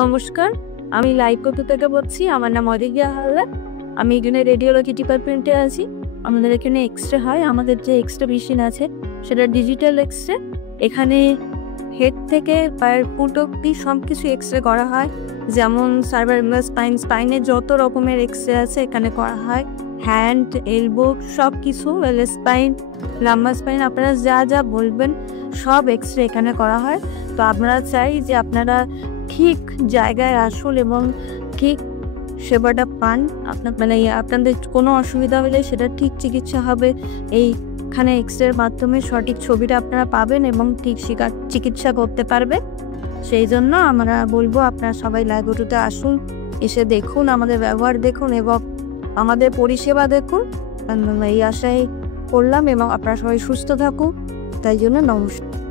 নমস্কার, আমি লাইকোটো থেকে বলছি। আমার নাম অদিগা হালদার। আমি এখানে রেডিওলজি ডিপার্টমেন্টে আছি। আমাদের এখানে এক্সরে হয়। আমাদের যে এক্সরে মেশিন আছে সেটা ডিজিটাল এক্সরে। এখানে হেড থেকে পায়ের ফুট অব্দি সব কিছু এক্সরে করা হয়, যেমন সার্ভাইকাল স্পাইনের যত রকমের এক্সরে আছে এখানে করা হয়। হ্যান্ড, এলবো সব কিছু, স্পাইন, লাম্বার স্পাইন, আপনারা যা যা বলবেন সব এক্সরে এখানে করা হয়। তো আমরা চাই যে আপনারা ঠিক জায়গায় আসুন এবং ঠিক সেবাটা পান। আপনাদের কোনো অসুবিধা হলে সেটা ঠিক চিকিৎসা হবে। এইখানে এক্সরের মাধ্যমে সঠিক ছবিটা আপনারা পাবেন এবং ঠিক চিকিৎসা করতে পারবে। সেই জন্য আমরা বলবো আপনারা সবাই লাইকোটোতে আসুন, এসে দেখুন, আমাদের ব্যবহার দেখুন এবং আমাদের পরিষেবা দেখুন। এই আশায় করলাম এবং আপনারা সবাই সুস্থ থাকুন। তাই জন্য নমস্কার।